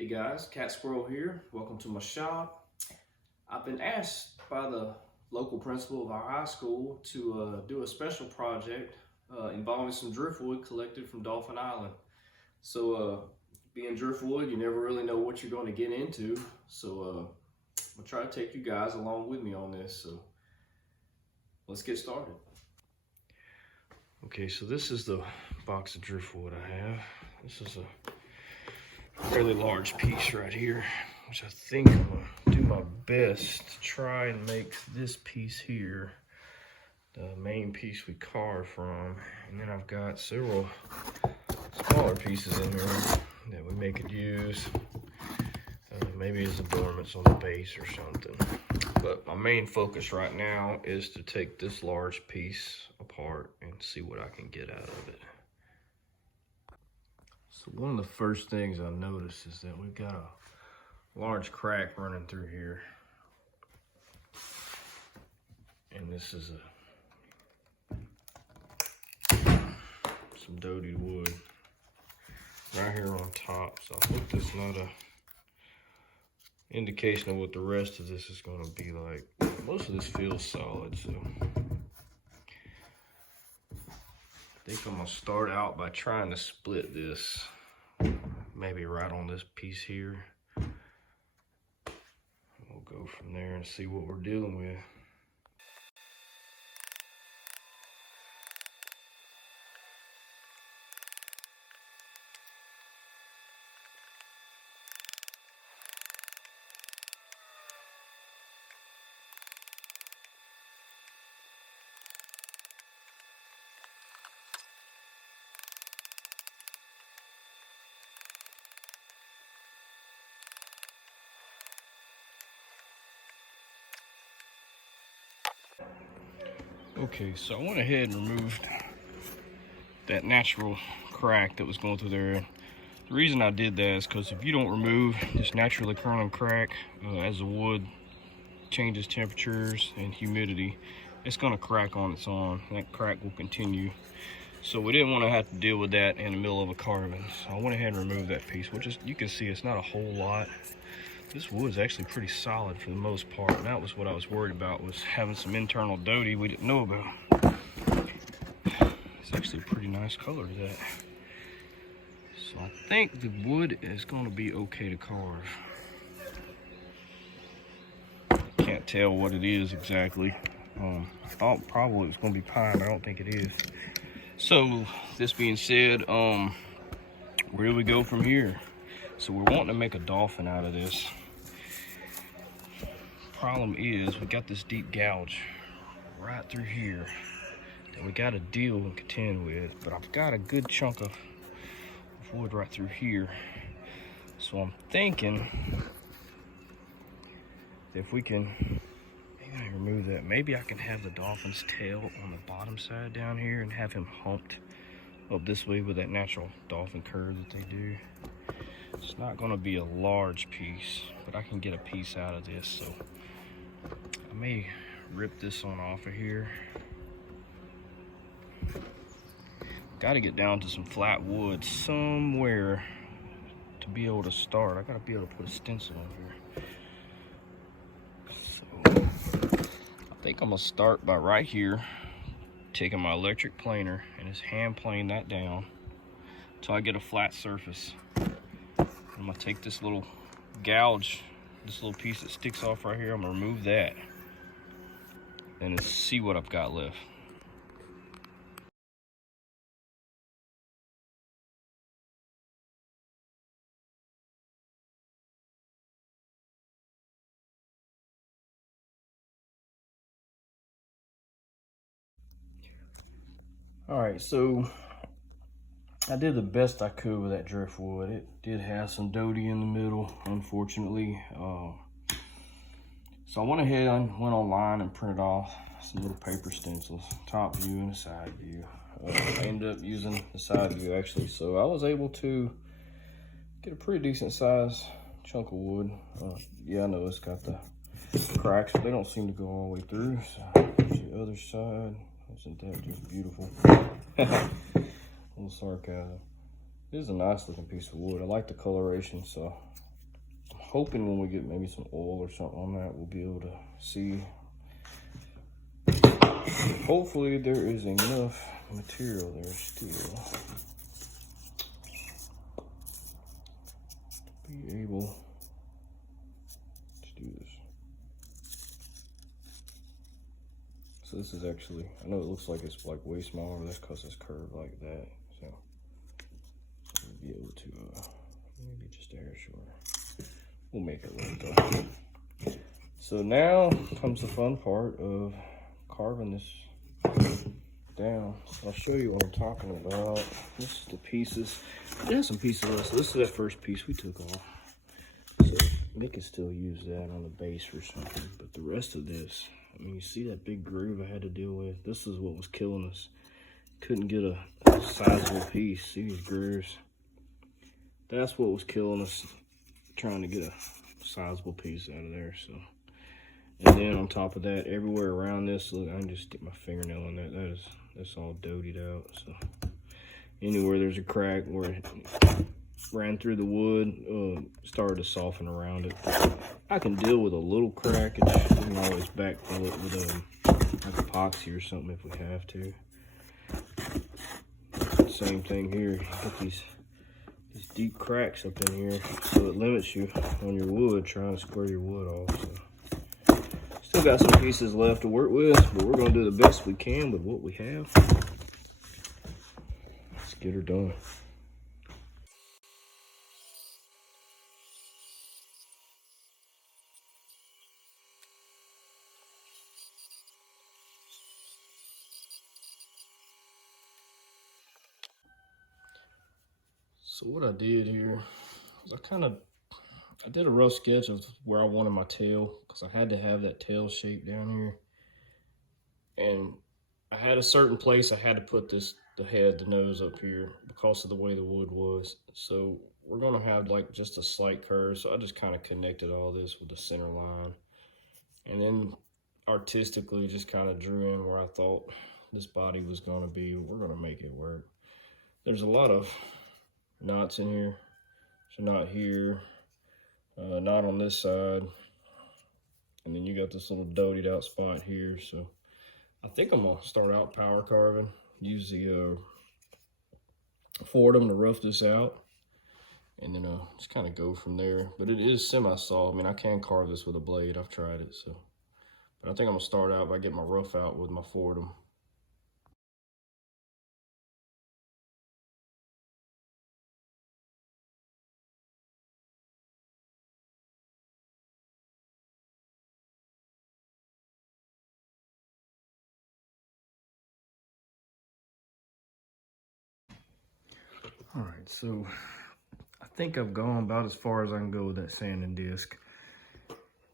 Hey guys, Cat Squirrel here. Welcome to my shop. I've been asked by the local principal of our high school to do a special project involving some driftwood collected from Dolphin Island. So being driftwood, you never really know what you're going to get into. So I'll try to take you guys along with me on this. So let's get started. Okay, so this is the box of driftwood I have. This is a fairly large piece right here, which I think I'm gonna do my best to try and make this piece here the main piece we carve from. And then I've got several smaller pieces in there that we could use, maybe as adornments on the base or something. But my main focus right now is to take this large piece apart and see what I can get out of it. So one of the first things I noticed is that we've got a large crack running through here. And this is some doty wood right here on top. So I hope that's not a indication of what the rest of this is going to be like. Most of this feels solid, so I think I'm gonna start out by trying to split this, maybe right on this piece here. We'll go from there and see what we're dealing with. Okay, so I went ahead and removed that natural crack that was going through there. The reason I did that is because if you don't remove this naturally occurring crack, as the wood changes temperatures and humidity, it's going to crack on its own. That crack will continue. So we didn't want to have to deal with that in the middle of a carving. So I went ahead and removed that piece, which is, you can see it's not a whole lot. This wood is actually pretty solid for the most part, and that was what I was worried about, was having some internal doty we didn't know about. It's actually a pretty nice color to that. So I think the wood is going to be okay to carve. Can't tell what it is exactly. I thought probably it was going to be pine, but I don't think it is. So this being said, where do we go from here? So we're wanting to make a dolphin out of this. Problem is, we got this deep gouge right through here that we got to deal and contend with. But I've got a good chunk of wood right through here. So I'm thinking if we can, maybe I remove that. Maybe I can have the dolphin's tail on the bottom side down here and have him humped up this way with that natural dolphin curve that they do. It's not going to be a large piece, but I can get a piece out of this. So I may rip this one off of here. Got to get down to some flat wood somewhere to be able to start. I got to be able to put a stencil in here. So I think I'm going to start by right here, taking my electric planer and just hand plane that down until I get a flat surface. I'm gonna take this little gouge, this little piece that sticks off right here, I'm gonna remove that and then see what I've got left. All right, so I did the best I could with that driftwood. It did have some doty in the middle, unfortunately. So I went ahead and went online and printed off some little paper stencils, top view and a side view. I ended up using the side view actually, so I was able to get a pretty decent size chunk of wood. Yeah, I know it's got the cracks, but they don't seem to go all the way through. So here's the other side. Isn't that just beautiful? A little sarcasm. It is a nice looking piece of wood. I like the coloration, so hoping when we get maybe some oil or something on that, we'll be able to see. Hopefully there is enough material there still to be able to do this. So this is actually, I know it looks like it's like way smaller, but that's because it's curved like that. So we'll be able to, maybe just a hair shorter. We'll make it work though. So now comes the fun part of carving this down. So I'll show you what I'm talking about. This is the pieces. There's some pieces of this. This is that first piece we took off. So we can still use that on the base or something. But the rest of this, I mean, you see that big groove I had to deal with? This is what was killing us. Couldn't get a sizable piece. See these grooves? That's what was killing us, trying to get a sizable piece out of there. So, and then on top of that, everywhere around this, look, I can just stick my fingernail in that. That's all dotied out. So anywhere there's a crack where it ran through the wood, started to soften around it. I can deal with a little crack. We can always backfill it with like epoxy or something if we have to. Same thing here. You get these deep cracks up in here, so it limits you on your wood, trying to square your wood off. So still got some pieces left to work with, but we're gonna do the best we can with what we have. Let's get her done. So what I did here was I did a rough sketch of where I wanted my tail, because I had to have that tail shape down here. And I had a certain place I had to put the head, the nose up here, because of the way the wood was. So we're gonna have like just a slight curve. So I just kind of connected all this with the center line. And then artistically just kind of drew in where I thought this body was gonna be. We're gonna make it work. There's a lot of knots in here. So not here, not on this side. And then you got this little dotied out spot here. So I think I'm gonna start out power carving, use the Fordham to rough this out, and then just kind of go from there. But it is semi-soft. I mean, I can carve this with a blade. I've tried it, so. But I think I'm gonna start out by getting my rough out with my Fordham. All right, so I think I've gone about as far as I can go with that sanding disc.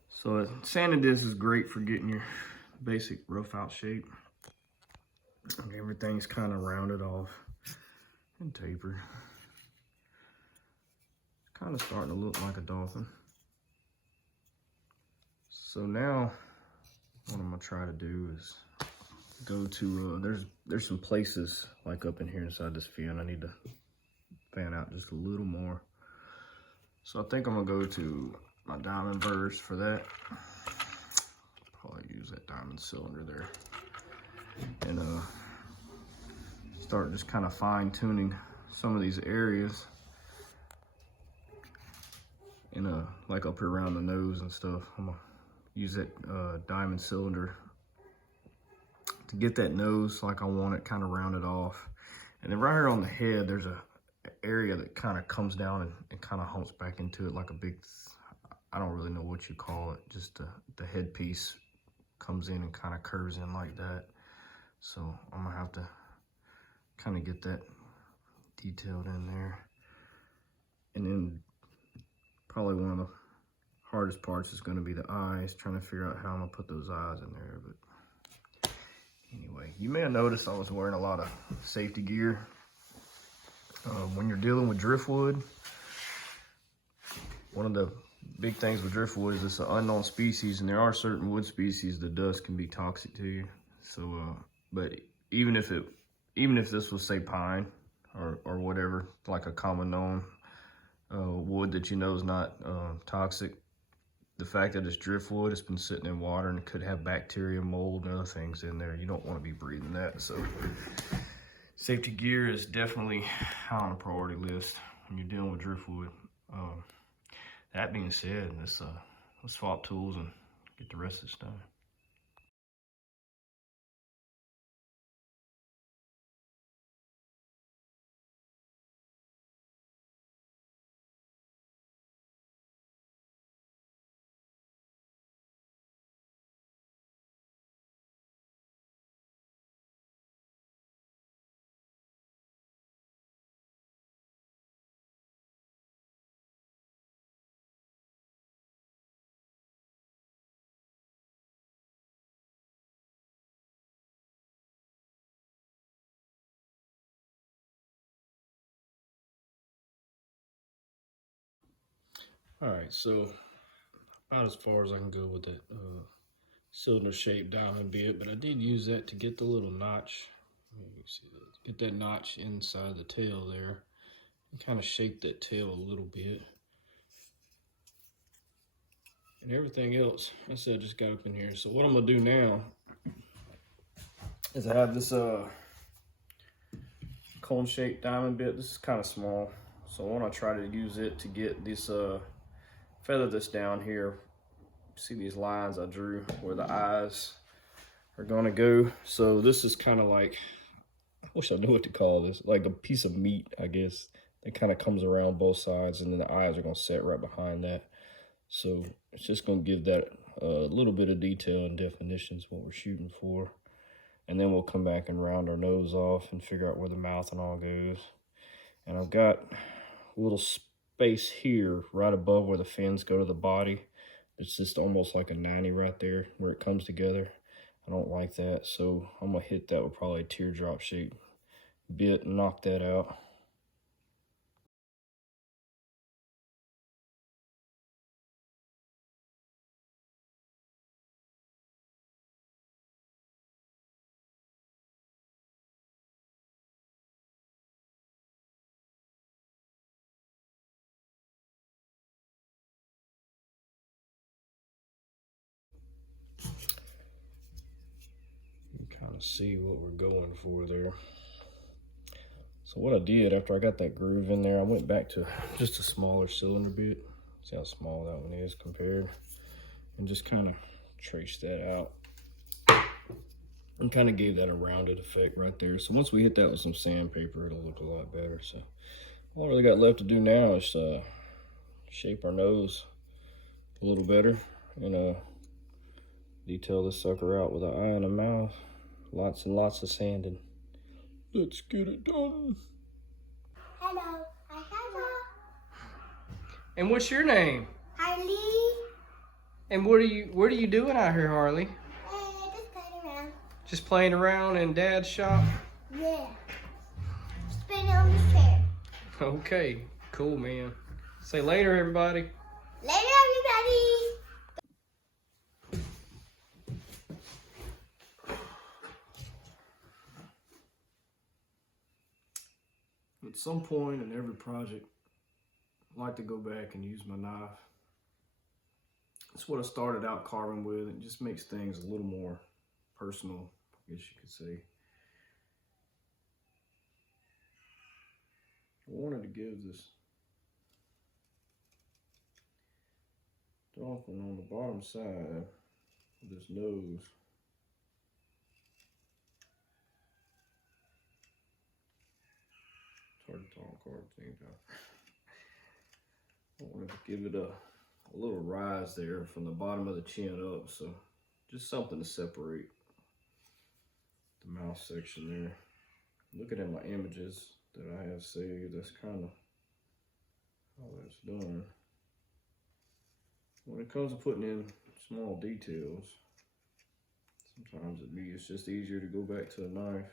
So a sanding disc is great for getting your basic rough out shape. Everything's kind of rounded off and tapered. Kind of starting to look like a dolphin. So now what I'm gonna try to do is go to, there's some places like up in here inside this fin I need to fan out just a little more. So I think I'm gonna go to my diamond burrs for that. Probably use that diamond cylinder there. And start just kind of fine tuning some of these areas. And like up here around the nose and stuff. I'm gonna use that diamond cylinder to get that nose like I want it kind of rounded off. And then right here on the head, there's a area that kind of comes down and kind of humps back into it like a big, I don't really know what you call it, just the headpiece comes in and kind of curves in like that. So I'm gonna have to kind of get that detailed in there. And then probably one of the hardest parts is going to be the eyes, trying to figure out how I'm gonna put those eyes in there. But anyway, you may have noticed I was wearing a lot of safety gear. When you're dealing with driftwood, one of the big things with driftwood is it's an unknown species, and there are certain wood species the dust can be toxic to you. So, but even if this was, say, pine or whatever, like a common known wood wood that you know is not toxic. The fact that it's driftwood, it's been sitting in water and it could have bacteria, mold, and other things in there. You don't want to be breathing that. So safety gear is definitely high on the priority list when you're dealing with driftwood. That being said, let's swap tools and get the rest of this done. All right, so about as far as I can go with that cylinder shaped diamond bit, but I did use that to get the little notch. You can see that. Get that notch inside the tail there and kind of shape that tail a little bit. And everything else, I said, just got up in here. So what I'm gonna do now is I have this cone shaped diamond bit. This is kind of small, so I want to try to use it to get this feather that's down here. See these lines I drew where the eyes are gonna go. So this is kind of like, I wish I knew what to call this, like a piece of meat, I guess, that kind of comes around both sides, and then the eyes are gonna set right behind that. So it's just gonna give that a little bit of detail and definitions what we're shooting for. And then we'll come back and round our nose off and figure out where the mouth and all goes. And I've got a little space here right above where the fins go to the body. It's just almost like a 90 right there where it comes together. I don't like that, so I'm gonna hit that with probably a teardrop shape bit and knock that out. You can kind of see what we're going for there. So what I did after I got that groove in there, I went back to just a smaller cylinder bit. See how small that one is compared, and just kind of traced that out and kind of gave that a rounded effect right there. So once we hit that with some sandpaper, it'll look a lot better. So all I really got left to do now is shape our nose a little better and detail this sucker out with an eye and a mouth. Lots and lots of sanding. Let's get it done. Hello, hello. And what's your name? Harley. And what are you doing out here, Harley? Just playing around. Just playing around in Dad's shop? Yeah. Spinning on this chair. Okay, cool, man. Say later, everybody. Later, everybody. At some point in every project, I like to go back and use my knife. That's what I started out carving with. It just makes things a little more personal, I guess you could say. I wanted to give this dolphin on the bottom side of this nose it's hard to talk hard at the same time. I wanted to give it a little rise there from the bottom of the chin up, so just something to separate the mouth section there. Looking at my images that I have saved, that's kind of how that's done. When it comes to putting in small details, sometimes it's just easier to go back to a knife.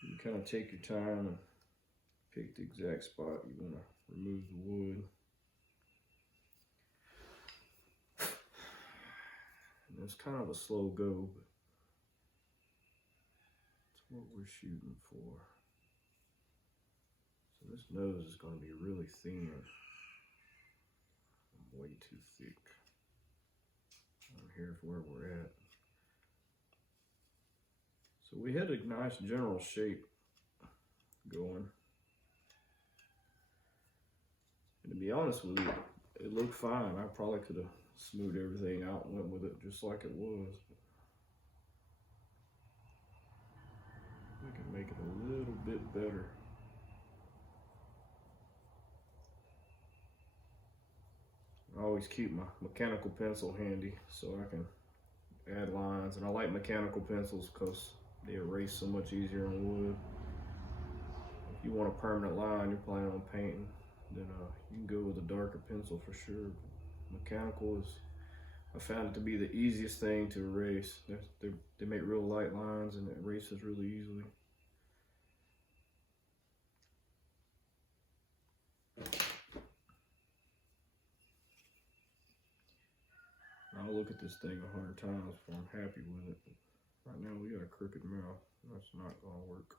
You kind of take your time and pick the exact spot you want to remove the wood. And it's kind of a slow go, but it's what we're shooting for. So this nose is going to be really thin. I'm way too thick. Here's where we're at. So we had a nice general shape going. And to be honest with you, it looked fine. I probably could have smoothed everything out and went with it just like it was. We can make it a little bit better. I always keep my mechanical pencil handy so I can add lines. And I like mechanical pencils because they erase so much easier on wood. If you want a permanent line you're planning on painting, then you can go with a darker pencil for sure. Mechanical is, I found it to be the easiest thing to erase. They make real light lines and it erases really easily. I'll look at this thing 100 times before I'm happy with it. But right now we got a crooked mouth. That's not gonna work.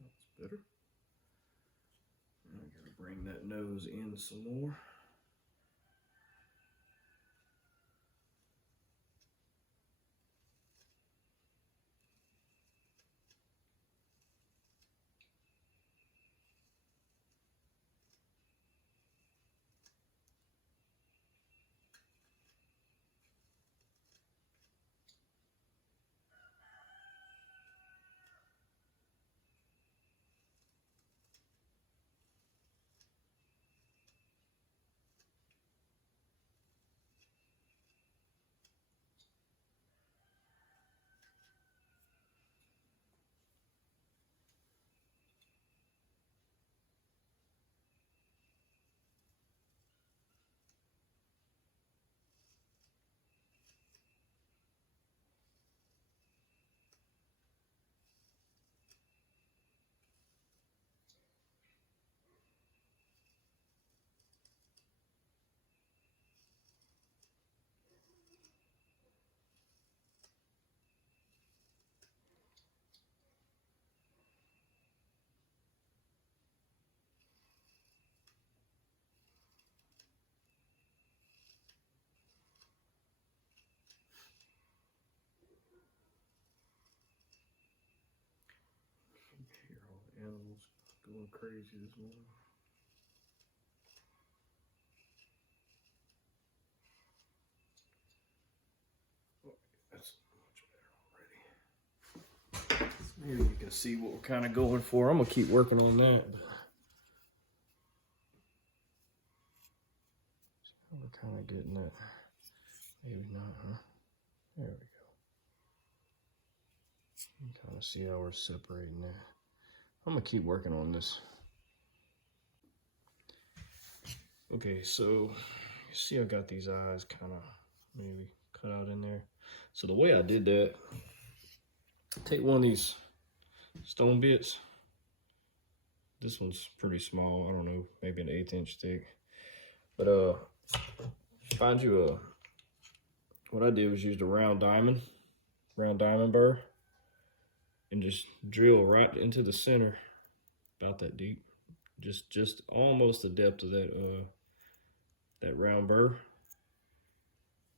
That's better. I gotta bring that nose in some more. Here, all the animals going crazy this morning. That's much better already. Maybe you can see what we're kind of going for. I'm gonna keep working on that. We're kind of getting that. Maybe not, huh? There we go. You can kind of see how we're separating that. I'm gonna keep working on this. Okay, so you see I got these eyes kind of maybe cut out in there. So the way I did that, take one of these stone bits. This one's pretty small, I don't know, maybe an 1/8 inch thick. But find you a, what I did was used a round diamond burr, and just drill right into the center, about that deep, just almost the depth of that round burr.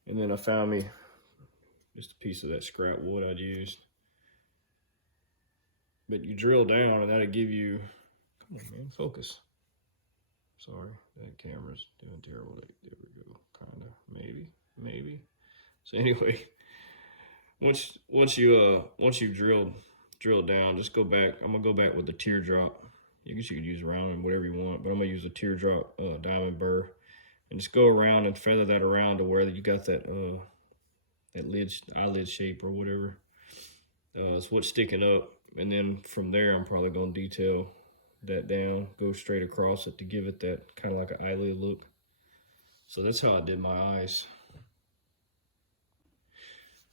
And then I found me just a piece of that scrap wood I'd used. But you drill down and that'll give you, come on man, focus. Sorry, that camera's doing terrible. There we go, kinda, maybe. So anyway, once you drill down, just go back. I'm gonna go back with the teardrop. I guess you could use round and whatever you want, but I'm gonna use a teardrop diamond burr, and just go around and feather that around to where you got that eyelid shape or whatever. It's what's sticking up, and then from there I'm probably gonna detail that down, go straight across it to give it that kind of like an eyelid look. So that's how I did my eyes.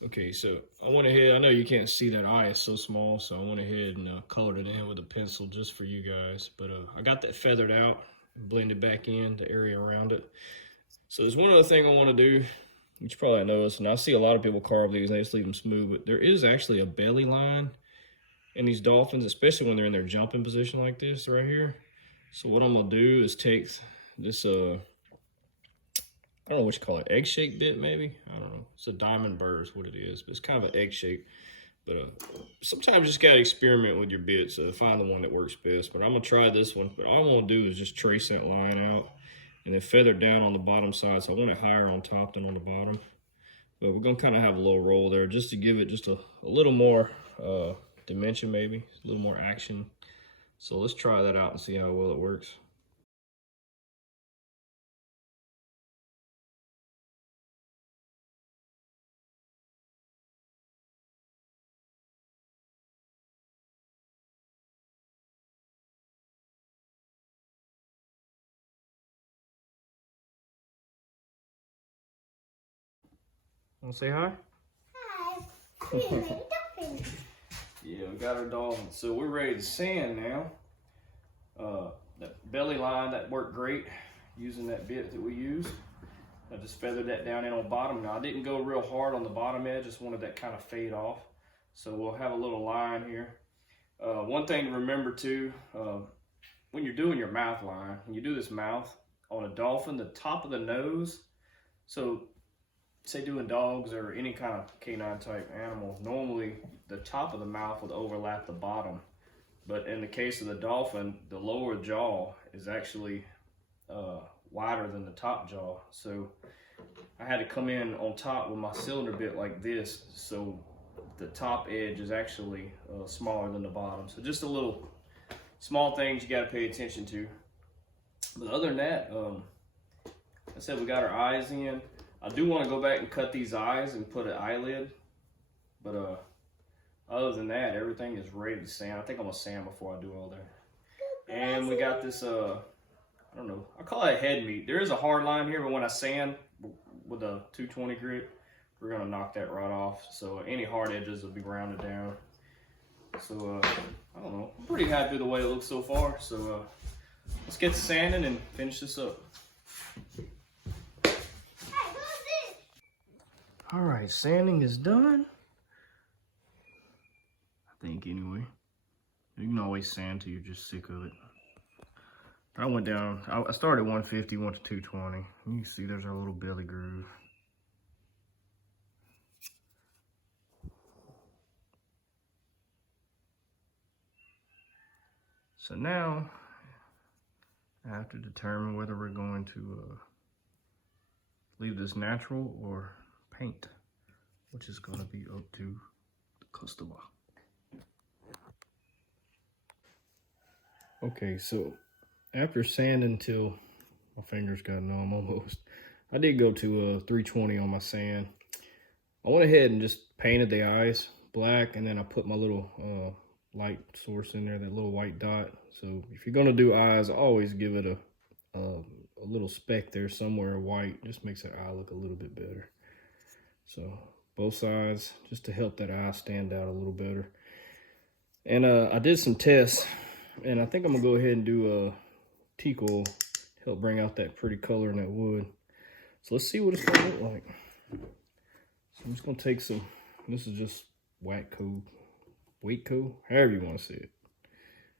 Okay, so I went ahead, I know you can't see that eye is so small, so I went ahead and colored it in with a pencil just for you guys. But I got that feathered out, and blend it back in the area around it. So there's one other thing I want to do, which you probably noticed, and I see a lot of people carve these, they just leave them smooth, but there is actually a belly line in these dolphins, especially when they're in their jumping position like this right here. So what I'm gonna do is take this, I don't know what you call it, egg shaped bit maybe? I don't know. It's a diamond burr is what it is, but it's kind of an egg shape. But sometimes you just gotta experiment with your bits to find the one that works best. But I'm gonna try this one. But all I wanna do is just trace that line out and then feather down on the bottom side. So I want it higher on top than on the bottom. But we're gonna kind of have a little roll there just to give it just a little more dimension maybe, a little more action. So let's try that out and see how well it works. Wanna say hi? Hi. Dolphin. Yeah, we got our dolphin. So we're ready to sand now. That belly line, that worked great using that bit that we used. I just feathered that down in on the bottom. Now I didn't go real hard on the bottom edge, just wanted that kind of fade off. So we'll have a little line here. One thing to remember too, when you're doing your mouth line, when you do this mouth on a dolphin, the top of the nose, so say doing dogs or any kind of canine type animal, normally the top of the mouth would overlap the bottom. But in the case of the dolphin, the lower jaw is actually wider than the top jaw. So I had to come in on top with my cylinder bit like this, so the top edge is actually smaller than the bottom. So just a little small things you got to pay attention to. But other than that, I said we got our eyes in. I do want to go back and cut these eyes and put an eyelid, but other than that, everything is ready to sand. I think I'm gonna sand before I do all that. And we got this, I don't know, I call it a head meat. There is a hard line here, but when I sand with a 220 grit, we're gonna knock that right off. So any hard edges will be rounded down. So I don't know, I'm pretty happy with the way it looks so far. So let's get to sanding and finish this up. All right, sanding is done. I think anyway. You can always sand till you're just sick of it. I went down, I started at 150, went to 220. You can see there's our little belly groove. So now, I have to determine whether we're going to leave this natural or paint, which is going to be up to the customer. Okay, so after sanding till my fingers got numb almost, I did go to 320 on my sand. I went ahead and just painted the eyes black, and then I put my little light source in there, that little white dot. So if you're gonna do eyes, always give it a little speck there somewhere white. Just makes that eye look a little bit better. So both sides, just to help that eye stand out a little better. And I did some tests, and I think I'm gonna go ahead and do teak oil to help bring out that pretty color in that wood. So let's see what it's gonna look like. So I'm just gonna take some, this is just Waitco, however you wanna say it.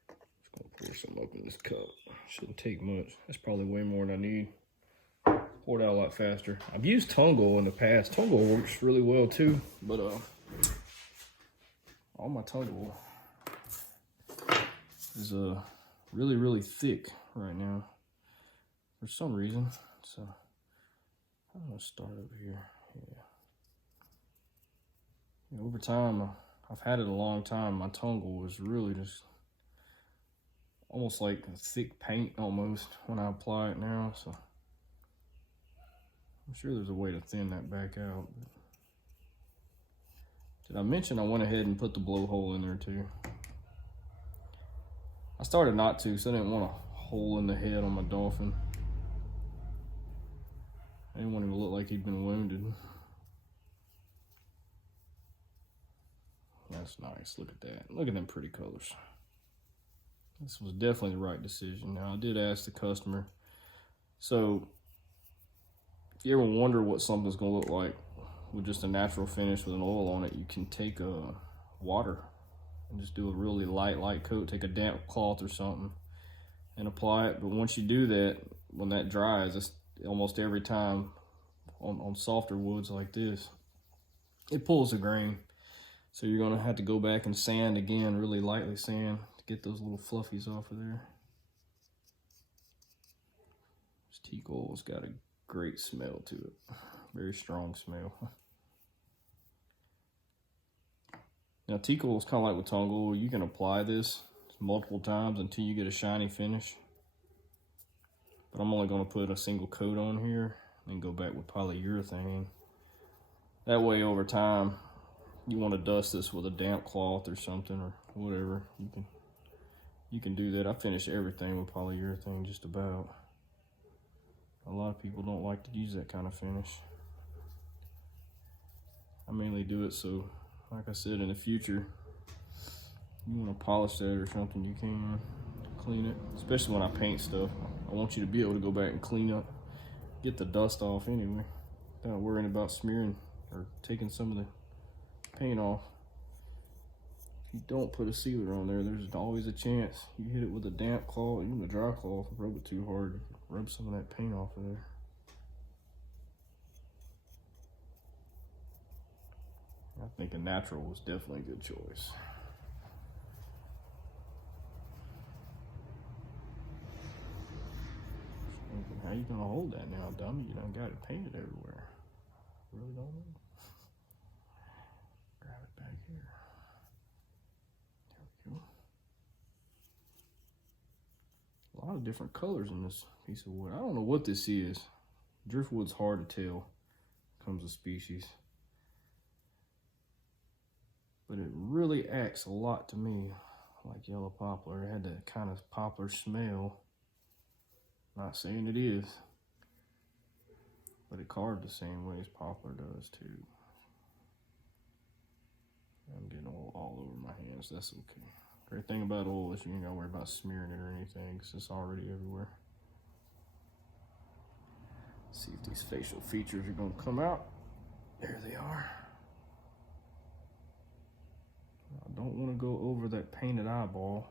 Just gonna pour some up in this cup. Shouldn't take much. That's probably way more than I need. Pour it out a lot faster. I've used tung oil in the past. Tung oil works really well too, but all my tung oil is really, really thick right now for some reason. So I'm gonna start over here. Yeah. Over time, I've had it a long time. My tung oil is really just almost like a thick paint almost when I apply it now. So I'm sure there's a way to thin that back out. But did I mention I went ahead and put the blowhole in there too? I started not to, so I didn't want a hole in the head on my dolphin. I didn't want him to look like he'd been wounded. That's nice, look at that. Look at them pretty colors. This was definitely the right decision. Now, I did ask the customer. So, if you ever wonder what something's gonna look like with just a natural finish with an oil on it, you can take water and just do a really light coat. Take a damp cloth or something and apply it. But once you do that, when that dries, it's almost every time on softer woods like this, it pulls the grain. So you're gonna have to go back and sand again, really lightly sand, to get those little fluffies off of there. This teak oil's got a great smell to it. Very strong smell. Now, teak oil is kind of like with tongue oil. You can apply this multiple times until you get a shiny finish. But I'm only going to put a single coat on here and go back with polyurethane. That way, over time, you want to dust this with a damp cloth or something or whatever. You can do that. I finish everything with polyurethane just about. A lot of people don't like to use that kind of finish. I mainly do it so, like I said, in the future, you want to polish that or something, you can clean it. Especially when I paint stuff. I want you to be able to go back and clean up, get the dust off anyway, without worrying about smearing or taking some of the paint off. If you don't put a sealer on there, there's always a chance you hit it with a damp cloth, even a dry cloth, rub it too hard, rub some of that paint off of there. I think a natural was definitely a good choice. How you gonna hold that now, dummy? You done got it painted everywhere. Really don't know. Grab it back here. There we go. A lot of different colors in this piece of wood. I don't know what this is. Driftwood's hard to tell. Comes with species. But it really acts a lot to me like yellow poplar. It had that kind of poplar smell. Not saying it is, but it carved the same way as poplar does too. I'm getting oil all over my hands, that's okay. Great thing about oil is you ain't gotta worry about smearing it or anything because it's already everywhere. Let's see if these facial features are gonna come out. There they are. I don't want to go over that painted eyeball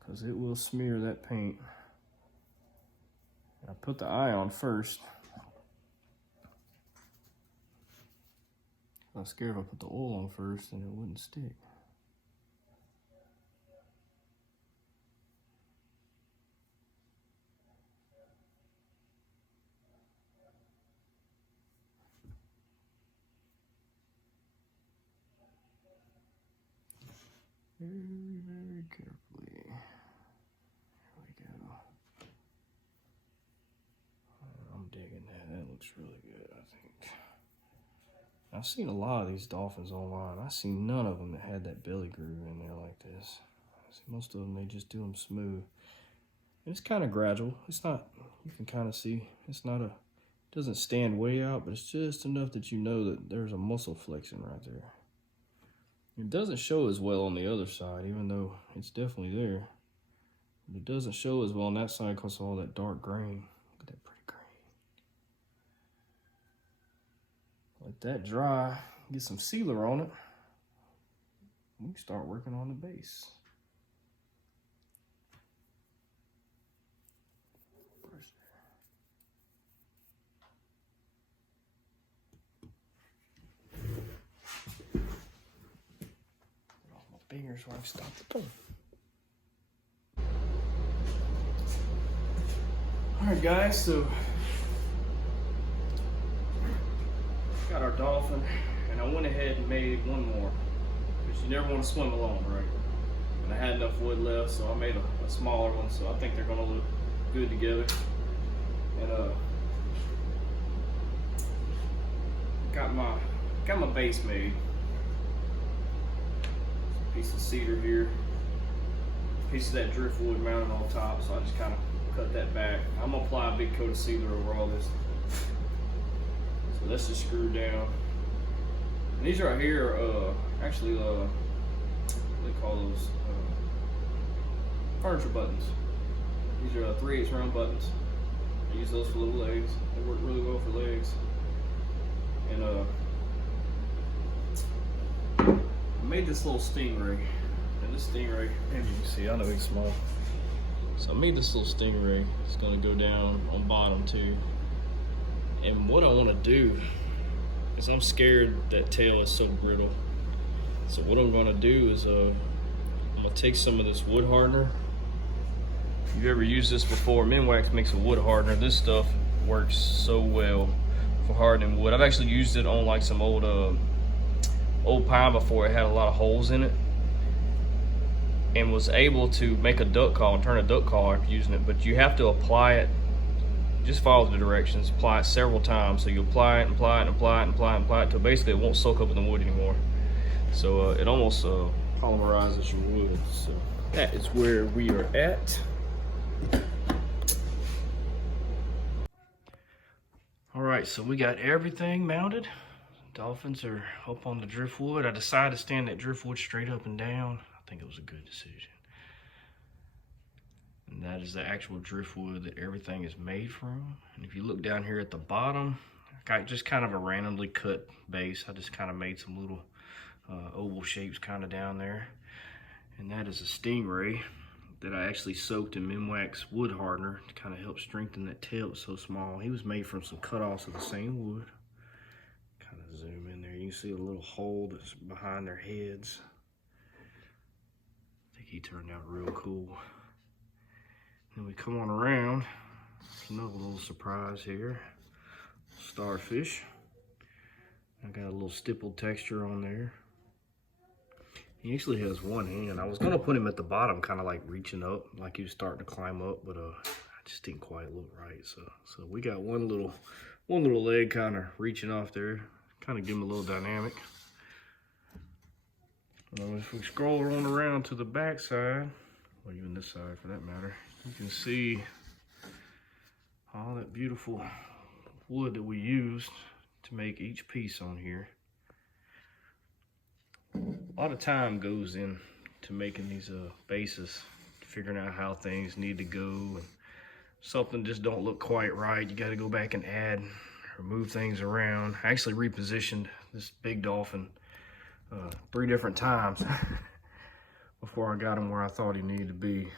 because it will smear that paint. I put the eye on first. I was scared if I put the oil on first and it wouldn't stick. Very, very carefully. There we go. I'm digging that. That looks really good, I think. I've seen a lot of these dolphins online. I've seen none of them that had that belly groove in there like this. I see most of them, they just do them smooth. And it's kind of gradual. It's not, you can kind of see, it's not a, it doesn't stand way out, but it's just enough that you know that there's a muscle flexing right there. It doesn't show as well on the other side, even though it's definitely there. But it doesn't show as well on that side because of all that dark grain. Look at that pretty grain. Let that dry, get some sealer on it. We can start working on the base. Fingers where I've stopped the pen. Alright guys, so got our dolphin and I went ahead and made one more because you never want to swim alone, right? And I had enough wood left, so I made a smaller one, so I think they're gonna look good together. And got my base made. Piece of cedar here, piece of that driftwood mounted on top, so I just kind of cut that back. I'm gonna apply a big coat of sealer over all this. So that's just screwed down. And these right here are actually what do they call those? furniture buttons. These are 3/8 round buttons. I use those for little legs. They work really well for legs. And I made this little stingray. And this stingray, maybe you can see, I know it's small. So I made this little stingray. It's gonna go down on bottom too. And what I wanna do is, I'm scared that tail is so brittle. So what I'm gonna do is I'm gonna take some of this wood hardener. If you've ever used this before, Minwax makes a wood hardener. This stuff works so well for hardening wood. I've actually used it on like some old pine before. It had a lot of holes in it, and was able to make a duck call and turn a duck call after using it. But you have to apply it, just follow the directions, apply it several times. So you apply it and apply it and apply it and apply it and apply it until basically it won't soak up in the wood anymore. So it almost polymerizes your wood. So that is where we are at. All right, so we got everything mounted. Dolphins are up on the driftwood. I decided to stand that driftwood straight up and down. I think it was a good decision. And that is the actual driftwood that everything is made from. And if you look down here at the bottom, I got just kind of a randomly cut base. I just kind of made some little oval shapes kind of down there. And that is a stingray that I actually soaked in Minwax wood hardener to kind of help strengthen that tail. It's so small. He was made from some cut-offs of the same wood. Kind of zoom in there. You can see a little hole that's behind their heads. I think he turned out real cool. Then we come on around. There's another little surprise here. Starfish. I got a little stippled texture on there. He actually has one hand. I was gonna put him at the bottom, kind of like reaching up, like he was starting to climb up, but I just didn't quite look right. So we got one little leg kind of reaching off there, kind of give him a little dynamic. If we scroll on around to the back side, or even this side for that matter, you can see all that beautiful wood that we used to make each piece on here. A lot of time goes into making these bases, figuring out how things need to go, and something just don't look quite right. You got to go back and add or move things around. I actually repositioned this big dolphin 3 different times before I got him where I thought he needed to be,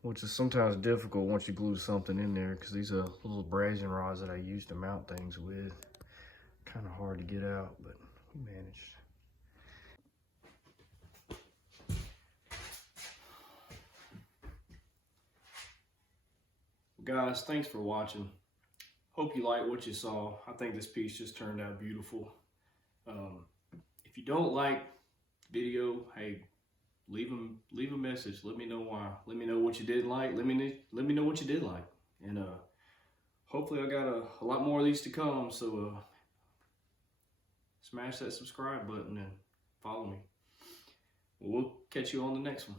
which is sometimes difficult once you glue something in there, because these are little brazing rods that I used to mount things with. Kind of hard to get out, but we managed. Guys, thanks for watching. Hope you like what you saw. I think this piece just turned out beautiful. If you don't like the video, hey, leave a message. Let me know why. Let me know what you didn't like. Let me know what you did like. And hopefully I got a lot more of these to come. So smash that subscribe button and follow me. We'll catch you on the next one.